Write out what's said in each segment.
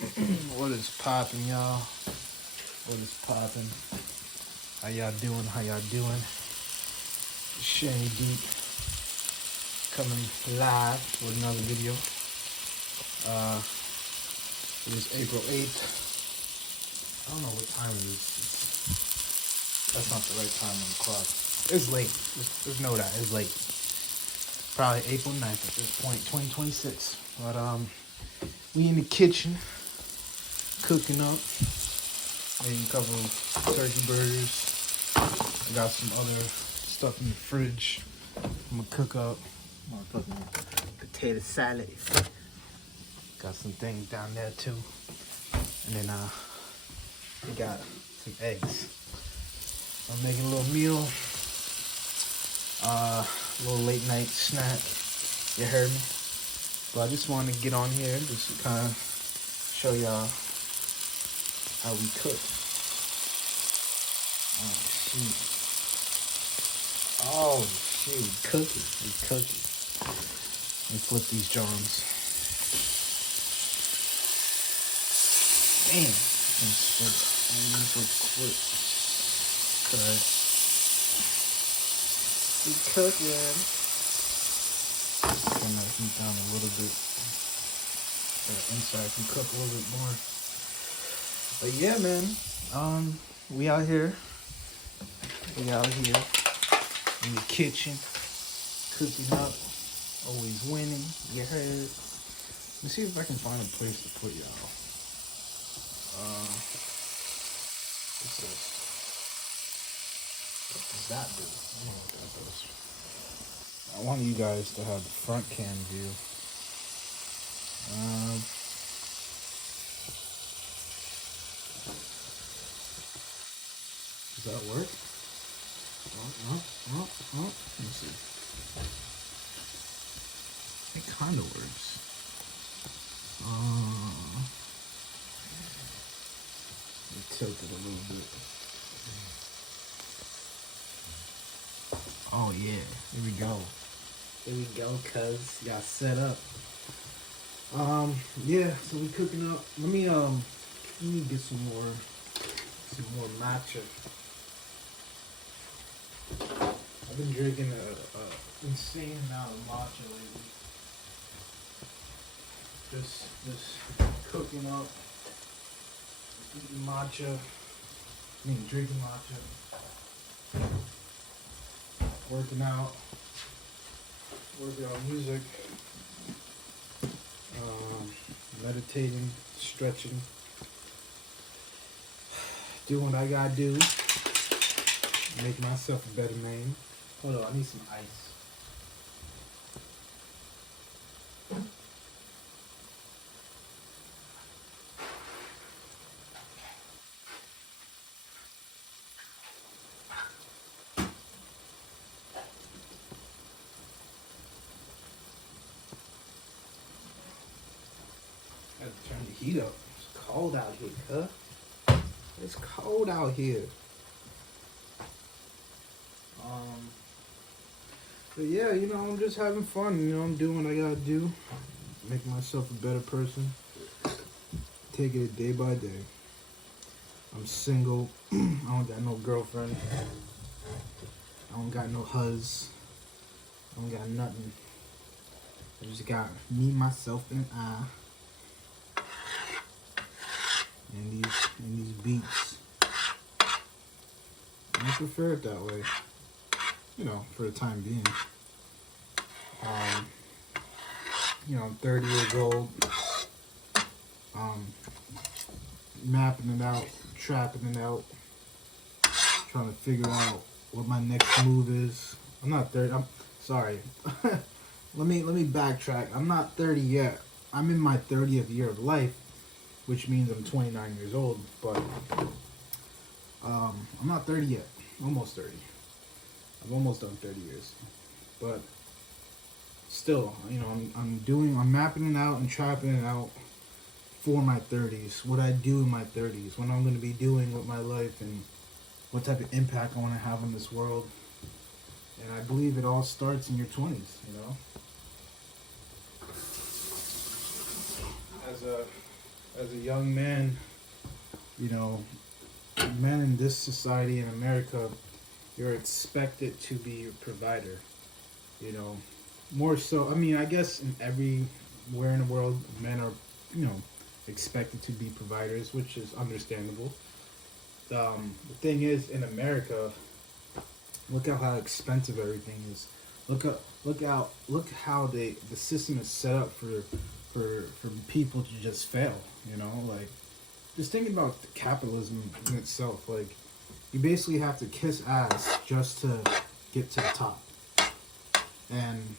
What is poppin', y'all? What is poppin'? How y'all doing? How y'all doing? Shanny Deep coming live with another video. It is April 8th. I don't know what time it is. That's not the right time on the clock. It's late. Just know that. It's late. Probably April 9th at this point, 2026. But we in the kitchen cooking up. Made a couple of turkey burgers. I got some other stuff in the fridge. I'm gonna cook up motherfucking potato salad. Got some things down there too. And then we got some eggs. I'm making a little meal. A little late night snack. You heard me? But I just wanted to get on here just to kind of show y'all how we cook. Oh shoot, cooking. We cooking. Let me flip these drums. Damn, I'm so quick. Alright. We cooking. Turn that heat down a little bit. So the inside can cook a little bit more. But yeah, man. We out here. We out here in the kitchen, cooking up, always winning. You heard? Let me see if I can find a place to put y'all. What's this? What does that do? I don't know what that does. I want you guys to have the front cam view. Does that work? Let me see. It kind of works. Let me tilt it a little bit. Oh yeah, here we go. Here we go, cuz y'all set up. Yeah, so we cooking up. Let me get some more matcha. I've been drinking a insane amount of matcha lately. Just cooking up, eating matcha. Drinking matcha. Working out. Working on music. Meditating, stretching. Doing what I gotta do. Make myself a better man. Hold on, I need some ice. Gotta turn the heat up. It's cold out here, huh? It's cold out here. But yeah, I'm just having fun. I'm doing what I gotta do. Make myself a better person. Take it day by day. I'm single. I don't got no girlfriend. I don't got no huzz. I don't got nothing. I just got me, myself, and I. And these beats. And I prefer it that way. For the time being. I'm 30 years old. Mapping it out, trapping it out, trying to figure out what my next move is. I'm not 30. I'm sorry. let me backtrack. I'm not 30 yet. I'm in my 30th year of life, which means I'm 29 years old. But I'm not 30 yet. Almost 30. I've almost done 30 years. But still, I'm mapping it out and trapping it out for my 30s. What I do in my 30s, what I'm going to be doing with my life, and what type of impact I want to have on this world. And I believe it all starts in your 20s, As a as a young man, you know, men in this society in America, you're expected to be a provider. You know, more so. I mean, I guess in everywhere in the world, men are, you know, expected to be providers, which is understandable. The thing is, in America, look at how expensive everything is. Look how the system is set up for people to just fail. You know, like just thinking about capitalism in itself. Like you basically have to kiss ass just to get to the top, and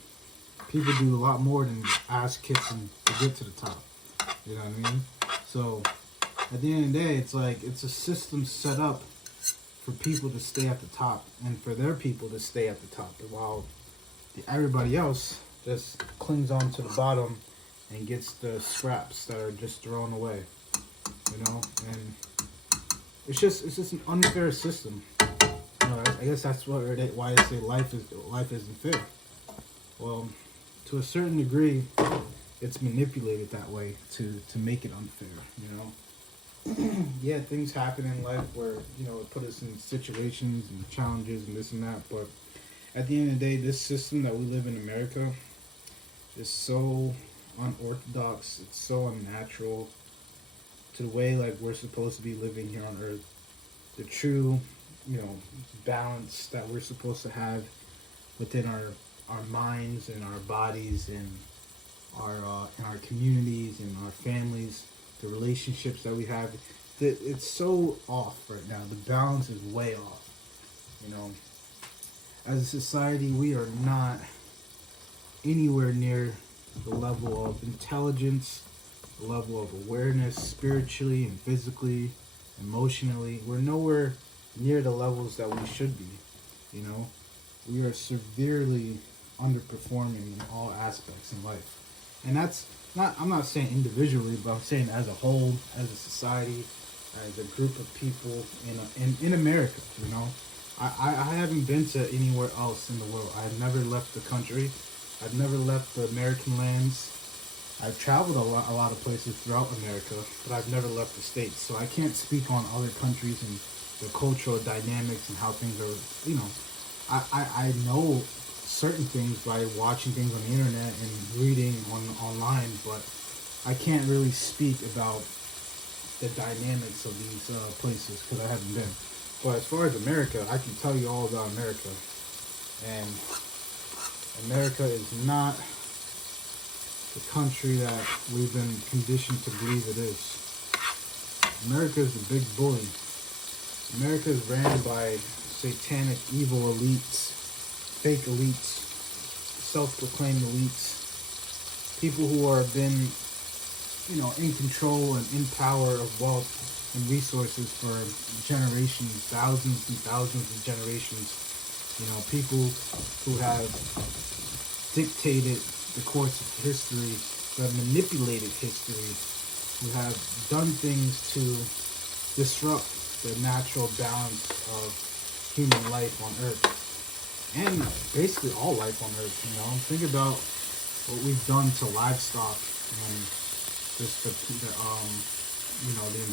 people do a lot more than ass kissing to get to the top. You know what I mean? So at the end of the day, it's like it's a system set up for people to stay at the top and for their people to stay at the top, while everybody else just clings on to the bottom and gets the scraps that are just thrown away. You know, and it's just an unfair system. You know, I guess that's why they say life isn't fair. Well, to a certain degree, it's manipulated that way to make it unfair. You know, yeah, things happen in life where it put us in situations and challenges and this and that. But at the end of the day, this system that we live in America is so unorthodox. It's so unnatural to the way like we're supposed to be living here on Earth. The true, balance that we're supposed to have within our minds and our bodies and our communities and our families, the relationships that we have. It's so off right now. The balance is way off. As a society, we are not anywhere near the level of intelligence, the level of awareness, spiritually and physically, emotionally. We're nowhere near the levels that we should be. We are severely underperforming in all aspects in life. And that's not, I'm not saying individually, but I'm saying as a whole, as a society, as a group of people in America. I haven't been to anywhere else in the world. I've never left the country. I've never left the American lands. I've traveled a lot of places throughout America, but I've never left the States. So I can't speak on other countries and the cultural dynamics and how things are, I know certain things by watching things on the internet and reading online, but I can't really speak about the dynamics of these places because I haven't been. But as far as America, I can tell you all about America. And America is not the country that we've been conditioned to believe it is. America is the big bully. America is ran by satanic, evil elites, fake elites, self-proclaimed elites, people who are been, in control and in power of wealth and resources for generations, thousands and thousands of generations. People who have dictated the course of history, who have manipulated history, who have done things to disrupt the natural balance of human life on Earth. And basically all life on Earth, Think about what we've done to livestock and just the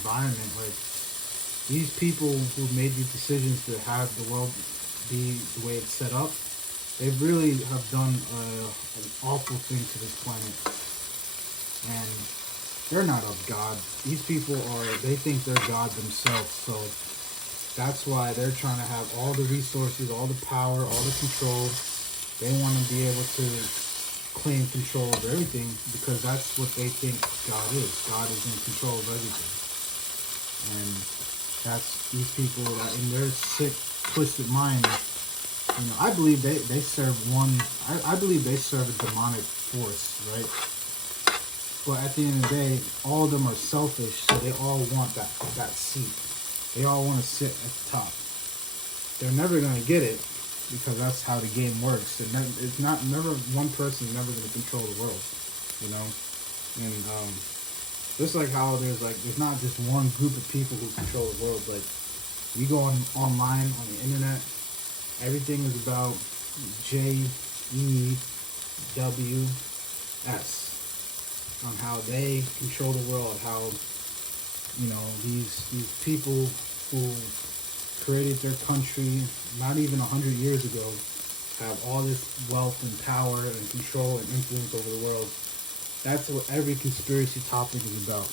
environment. Like, these people who made these decisions to have the world be the way it's set up, they really have done an awful thing to this planet. And they're not of God. These people they think they're God themselves. So that's why they're trying to have all the resources, all the power, all the control. They want to be able to claim control of everything because that's what they think God is. God is in control of everything. And that's these people that in their sick, twisted mind, I believe they serve I believe they serve a demonic force, right? But at the end of the day, all of them are selfish, so they all want that seat. They all want to sit at the top. They're never going to get it because that's how the game works. Never one person is never going to control the world, And just like how there's not just one group of people who control the world. Like, you go online on the internet, everything is about JEWS. on how they control the world, how these people who created their country not even 100 years ago have all this wealth and power and control and influence over the world. That's what every conspiracy topic is about.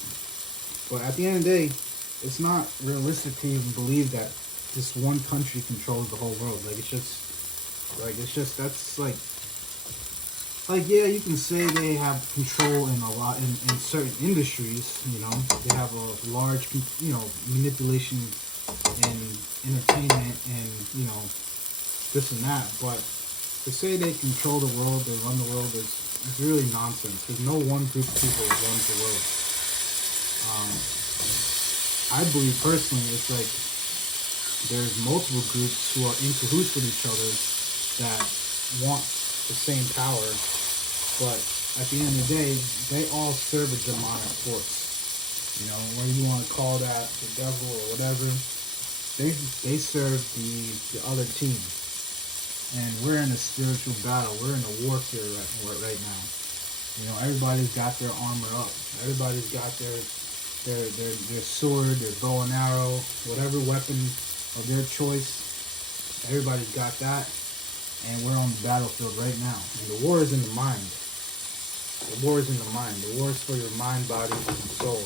But at the end of the day, it's not realistic to even believe that this one country controls the whole world. That's yeah, you can say they have control in a lot in certain industries. They have a large manipulation in entertainment and this and that. But to say they control the world, they run the world is really nonsense. There's no one group of people that runs the world. I believe personally it's like there's multiple groups who are in cahoots with each other that want the same power, but at the end of the day, they all serve a demonic force. Whether you want to call that the devil or whatever, they serve the other team. And we're in a spiritual battle. We're in a warfare right now. Everybody's got their armor up. Everybody's got their sword, their bow and arrow, whatever weapon of their choice. Everybody's got that. And we're on the battlefield right now. And the war is in the mind. The war is in the mind. The war is for your mind, body, and soul.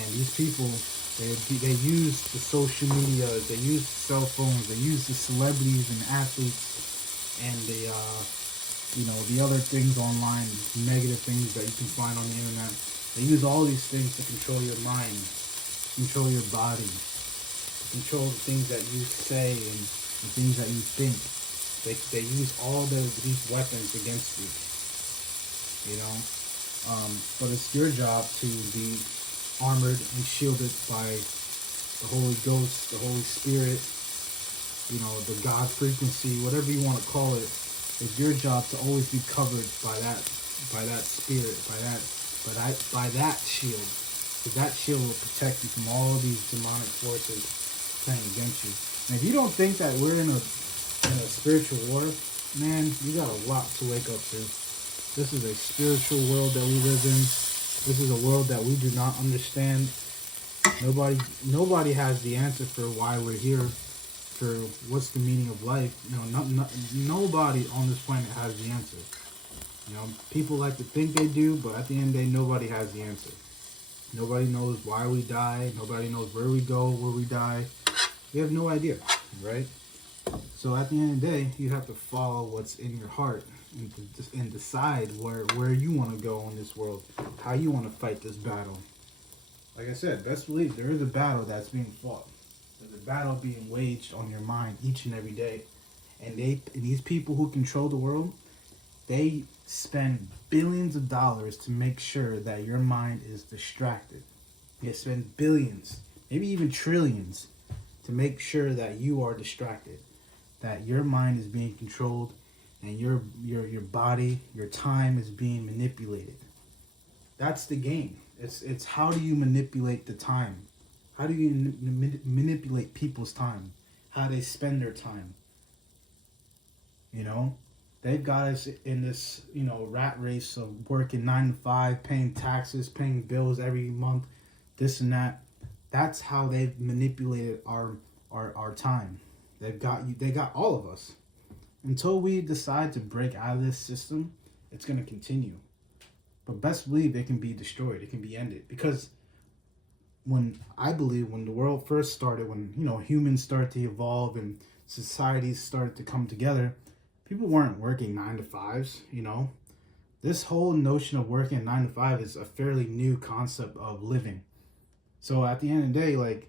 And these people, they use the social media, they use the cell phones, they use the celebrities and athletes, and the other things online, negative things that you can find on the internet. They use all these things to control your mind, control your body, control the things that you say and the things that you think. They use all these weapons against you. But it's your job to be armored and shielded by the Holy Ghost, the Holy Spirit, the God frequency, whatever you want to call it. It's your job to always be covered by that spirit, by that shield. Because that shield will protect you from all these demonic forces playing against you. And if you don't think that we're in a spiritual war, man, you got a lot to wake up to. This is a spiritual world that we live in. This is a world that we do not understand. Nobody has the answer for why we're here, for what's the meaning of life. Nobody on this planet has the answer. People like to think they do, but at the end of the day, nobody has the answer. Nobody knows why we die. Nobody knows where we go, where we die. We have no idea, right? So at the end of the day, you have to follow what's in your heart and decide where you want to go in this world, how you want to fight this battle. Like I said, best believe there is a battle that's being fought. There's a battle being waged on your mind each and every day. And these people who control the world, they spend billions of dollars to make sure that your mind is distracted. They spend billions, maybe even trillions, to make sure that you are distracted, that your mind is being controlled, and your body, your time is being manipulated. That's the game. It's how do you manipulate the time? How do you manipulate people's time? How they spend their time? They've got us in this, rat race of working 9 to 5, paying taxes, paying bills every month, this and that. That's how they've manipulated our time. They got all of us. Until we decide to break out of this system, it's going to continue. But best believe it can be destroyed. It can be ended. Because when the world first started, when humans started to evolve and societies started to come together, people weren't working 9 to 5s. This whole notion of working 9 to 5 is a fairly new concept of living. So at the end of the day,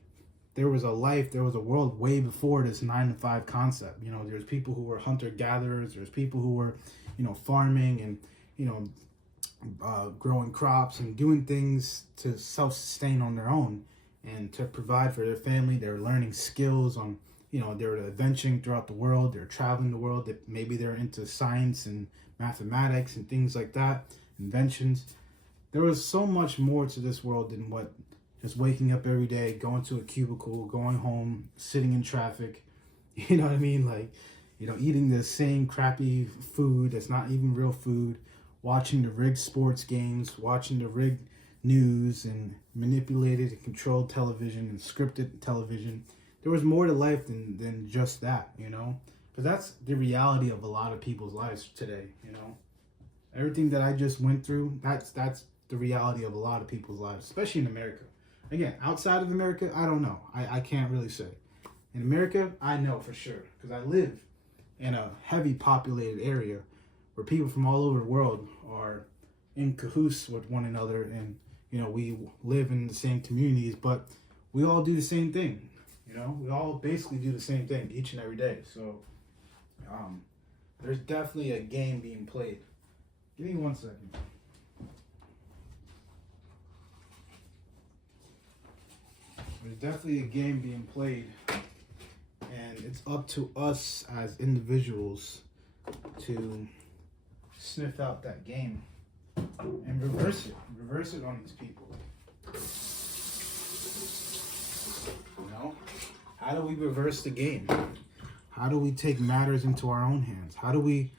there was a world way before this 9 to 5 concept. There's people who were hunter-gatherers. There's people who were, farming and, growing crops and doing things to self-sustain on their own and to provide for their family. They're learning skills on, they're adventuring throughout the world. They're traveling the world. Maybe they're into science and mathematics and things like that, inventions. There was so much more to this world than what just waking up every day, going to a cubicle, going home, sitting in traffic, you know what I mean? Eating the same crappy food that's not even real food, watching the rigged sports games, watching the rigged news and manipulated and controlled television and scripted television. There was more to life than just that, you know? Because that's the reality of a lot of people's lives today, you know? Everything that I just went through, that's the reality of a lot of people's lives, especially in America. Again, outside of America, I don't know. I can't really say. In America, I know for sure, because I live in a heavy populated area where people from all over the world are in cahoots with one another, and you know, we live in the same communities, but we all do the same thing. You know, we all basically do the same thing each and every day. So there's definitely a game being played. Give me 1 second. There's definitely a game being played, and it's up to us as individuals to sniff out that game and reverse it on these people. You know, how do we reverse the game? How do we take matters into our own hands? How do we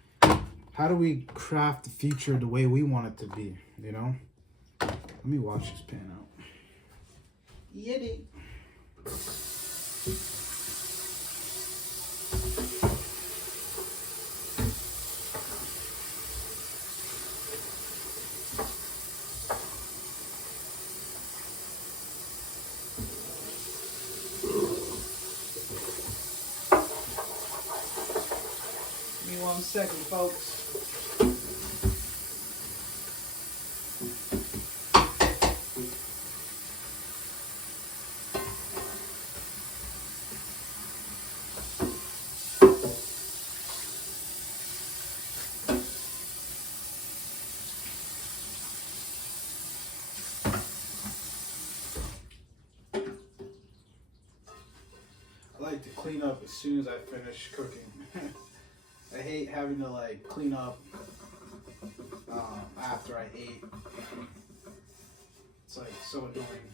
craft the future the way we want it to be? You know, let me wash this pan out. Yeti. Give me 1 second, folks. I like to clean up as soon as I finish cooking. I hate having to like clean up after I ate. It's like so annoying.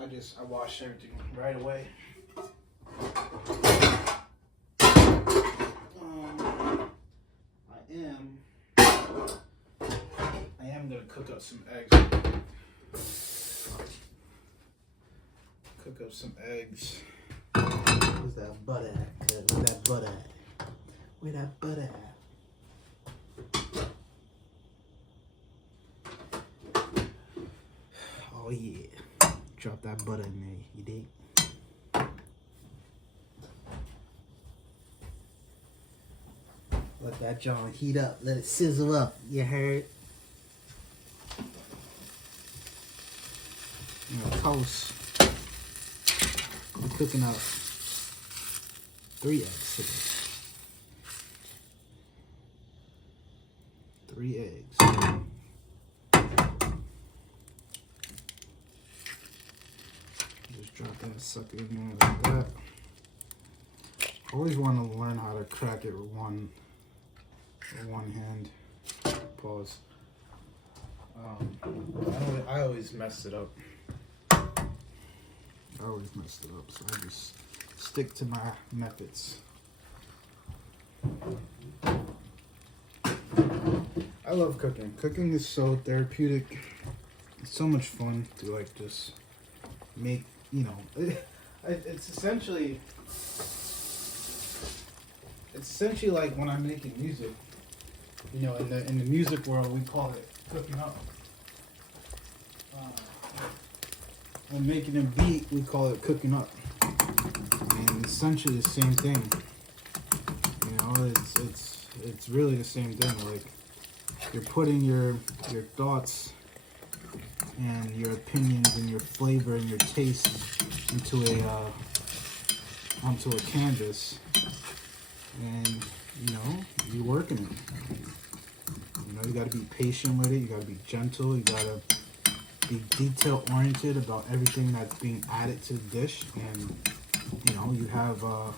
I wash everything right away. I am gonna cook up some eggs. Cook up some eggs. Where's that butter at? Where's that butter at? Where that butter at? Oh yeah. Drop that butter in there, you dig? Let that John heat up. Let it sizzle up. You heard? You know, toast. I'm cooking up 3 eggs today. 3 eggs. Just drop that sucker in there like that. I always want to learn how to crack it with one hand. Pause. I always mess it up. I always messed it up, so I just stick to my methods. I love cooking. Cooking is so therapeutic. It's so much fun to like just make, you know, it's essentially like when I'm making music. You know, in the music world, we call it cooking up. When making a beat, we call it cooking up. And essentially the same thing. You know, it's really the same thing. Like you're putting your thoughts and your opinions and your flavor and your taste into onto a canvas, and you know, you're working it. You know, you got to be patient with it. You got to be gentle. You got to be detail oriented about everything that's being added to the dish, and you know, you have a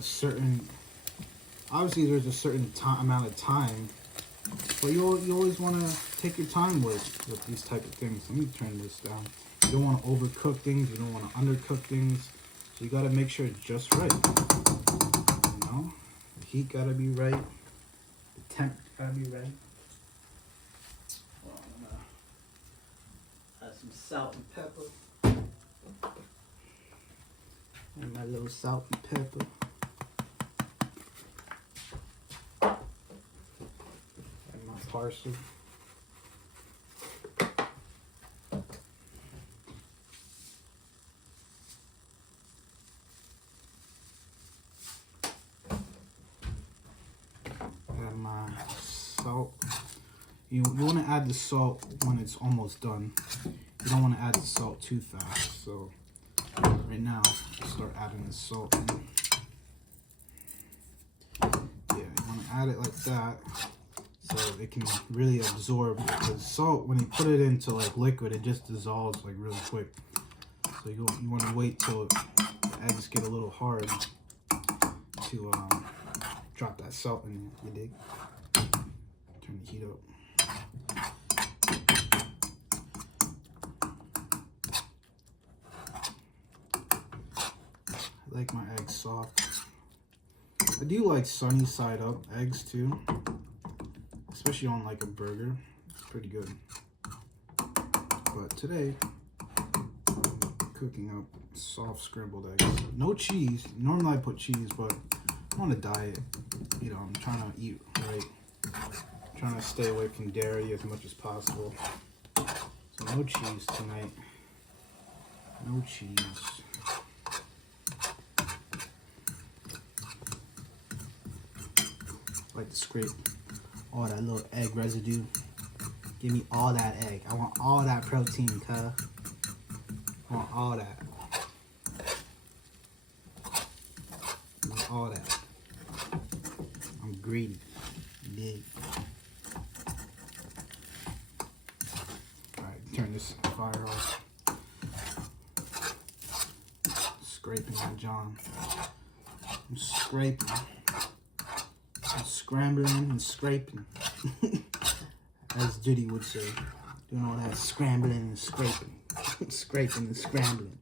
certain, obviously there's a certain amount of time, but you always want to take your time with these type of things. Let me turn this down. You don't want to overcook things, you don't want to undercook things, so you got to make sure it's just right. You know, the heat got to be right, the temp Gotta be ready. Well, I'm gonna add some salt and pepper. And my little salt and pepper. And my parsley. And my salt. You want to add the salt when it's almost done. You don't want to add the salt too fast. So right now, I'll start adding the salt in. Yeah, you want to add it like that so it can really absorb. Because salt, when you put it into like liquid, it just dissolves like really quick. So you want to wait till the eggs get a little hard to drop that salt in. You dig? Turn the heat up. I like my eggs soft. I do like sunny side up eggs too, especially on like a burger. It's pretty good. But today, I'm cooking up soft scrambled eggs. No cheese. Normally I put cheese, but I'm on a diet. You know, I'm trying to eat right. I'm trying to stay away from dairy as much as possible. So no cheese tonight. No cheese. Like to scrape all that little egg residue. Give me all that egg. I want all that protein, cuz. I want all that. I want all that. I'm greedy. Big. Alright, turn this fire off. Scraping that John. I'm scraping. I'm scrambling and scraping. As Judy would say. Doing all that scrambling and scraping. Scraping and scrambling.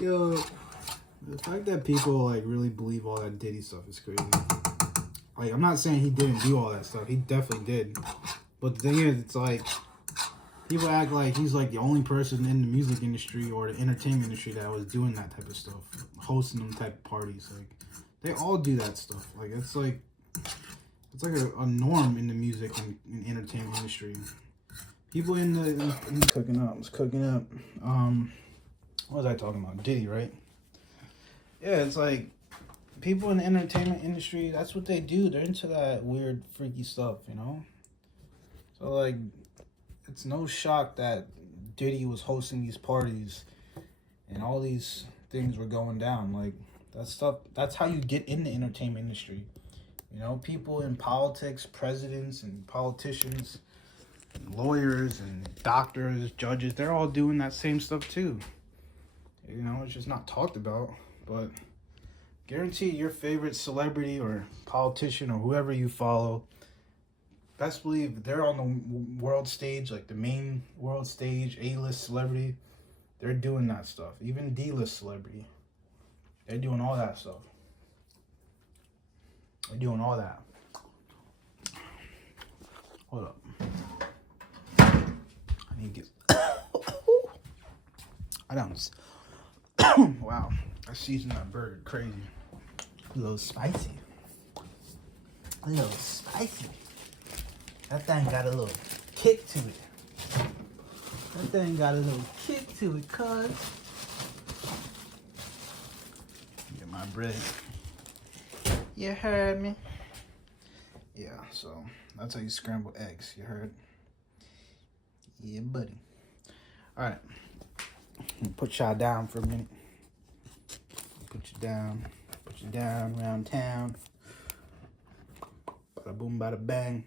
Yo, the fact that people like really believe all that Diddy stuff is crazy. Like, I'm not saying he didn't do all that stuff. He definitely did. But the thing is, it's like, people act like he's like the only person in the music industry or the entertainment industry that was doing that type of stuff. Hosting them type of parties. Like, they all do that stuff. Like, it's like a norm in the music and entertainment industry. People in the cooking up. I was cooking up. What was I talking about? Diddy, right? Yeah, it's like people in the entertainment industry, that's what they do. They're into that weird, freaky stuff, you know? So, like, it's no shock that Diddy was hosting these parties and all these things were going down. Like, that stuff, that's how you get in the entertainment industry. You know, people in politics, presidents and politicians, and lawyers and doctors, judges, they're all doing that same stuff too. You know, it's just not talked about, but guarantee your favorite celebrity or politician or whoever you follow, best believe they're on the world stage, like the main world stage, A-list celebrity, they're doing that stuff. Even D-list celebrity, they're doing all that stuff. They're doing all that. Hold up. I need to get... I don't... Wow. I seasoned that burger crazy. A little spicy. A little spicy. That thing got a little kick to it. That thing got a little kick to it, cuz. Get my bread. You heard me? Yeah, so that's how you scramble eggs. You heard? Yeah, buddy. Alright. Put y'all down for a minute. Put you down around town. Bada boom, bada bang.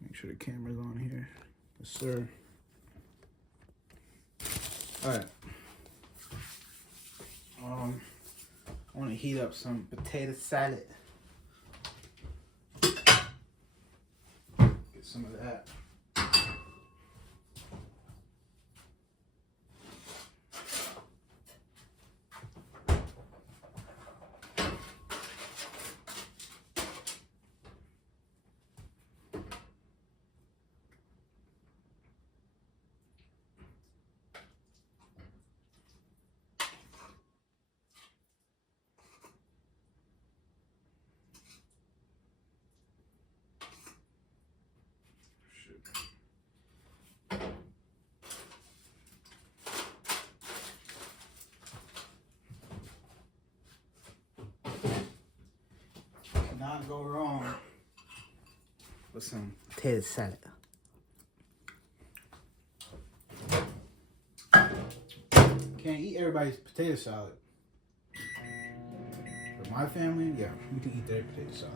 Make sure the camera's on here. Yes, sir. Alright. I want to heat up some potato salad. Get some of that. can't go wrong with some potato salad. Can't eat everybody's potato salad. For my family, yeah, we can eat their potato salad.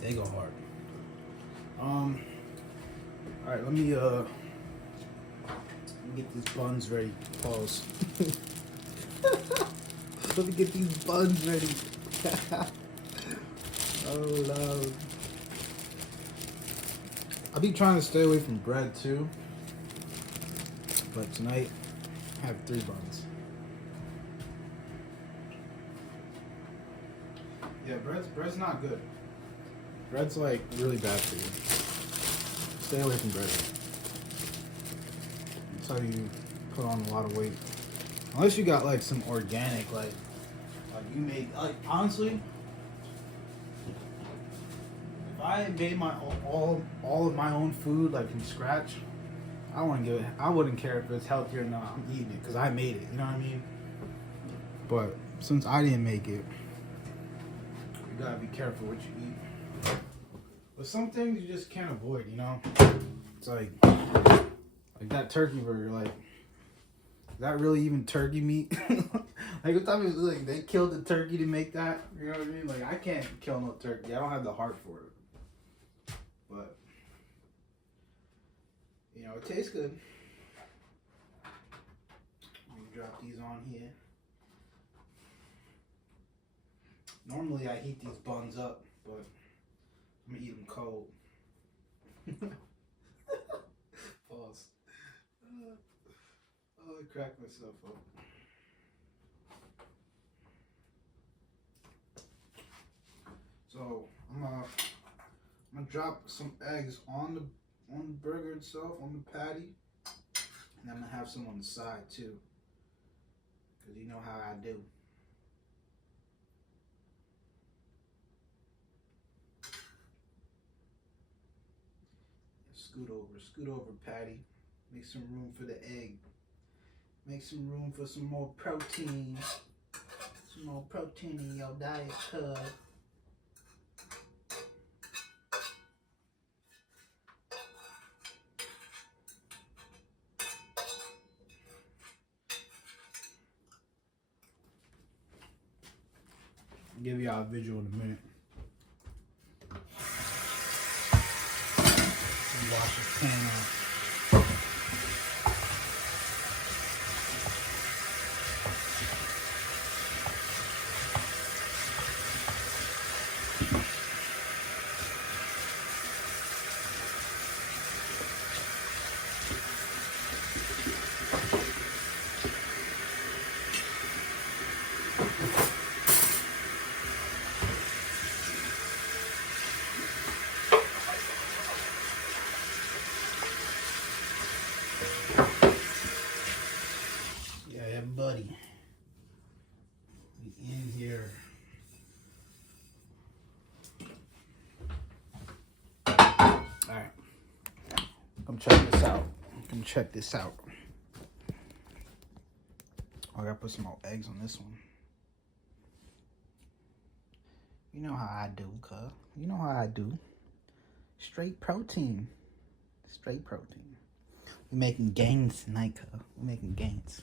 They go hard. Alright, let me get these buns ready. Pause. Let me get these buns ready. Oh no. I be trying to stay away from bread too. But tonight, I have 3 buns. Yeah, bread's not good. Bread's like really bad for you. Stay away from bread. That's how you put on a lot of weight. Unless you got like some organic, like you make, like honestly, if I made my all of my own food like from scratch, I wouldn't care if it's healthy or not. I'm eating it because I made it. You know what I mean? But since I didn't make it, you gotta be careful what you eat. But some things you just can't avoid. You know, it's like that turkey burger. Like, is that really even turkey meat? Like, what time is like they killed the turkey to make that? You know what I mean? Like, I can't kill no turkey. I don't have the heart for it. But you know, it tastes good. Let me drop these on here. Normally I heat these buns up, but I'm gonna eat them cold. Pause. Oh, I cracked myself up. So I'm gonna drop some eggs on the burger itself, on the patty, and I'm gonna have some on the side too, cause you know how I do. Scoot over, patty. Make some room for the egg. Make some room for some more protein. Some more protein in your diet, cuz. I'll give y'all a visual in a minute. Wash this pan off. Yeah, buddy. We in here. Alright. Come check this out. I gotta put some more eggs on this one. You know how I do, cuz. You know how I do. Straight protein. We're making gains tonight, cuz. We're making gains.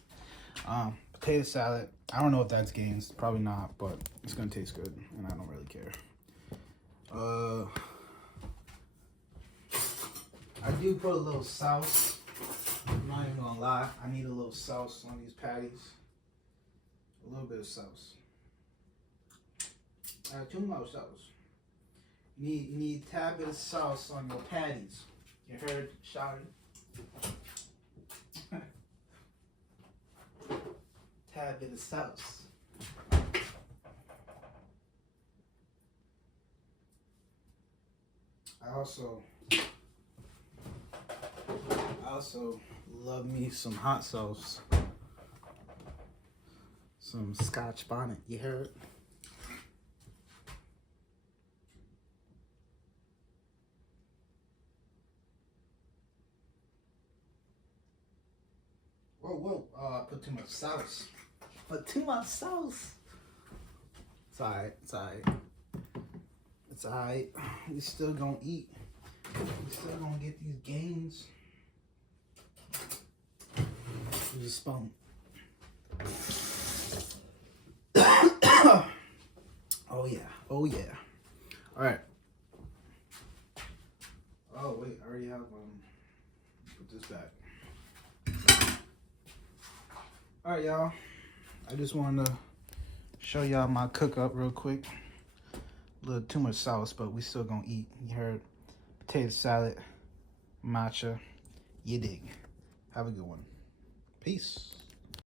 Potato salad. I don't know if that's gains. Probably not, but it's gonna taste good, and I don't really care. I do put a little sauce. I'm not even gonna lie. I need a little sauce on these patties. A little bit of sauce. Too much sauce. You need a tad bit of sauce on your patties. You heard, shouting? Tad bit of sauce. I also love me some hot sauce. Some Scotch bonnet, you heard? Whoa, I put too much sauce. It's alright. It's alright. We still gonna eat. We still gonna get these gains. Use a spoon. Oh yeah. Oh yeah. Alright. Oh wait, I already have put this back. Alright y'all. I just wanted to show y'all my cook up real quick. A little too much sauce, but we still gonna eat. You heard? Potato salad, matcha. You dig. Have a good one. Peace.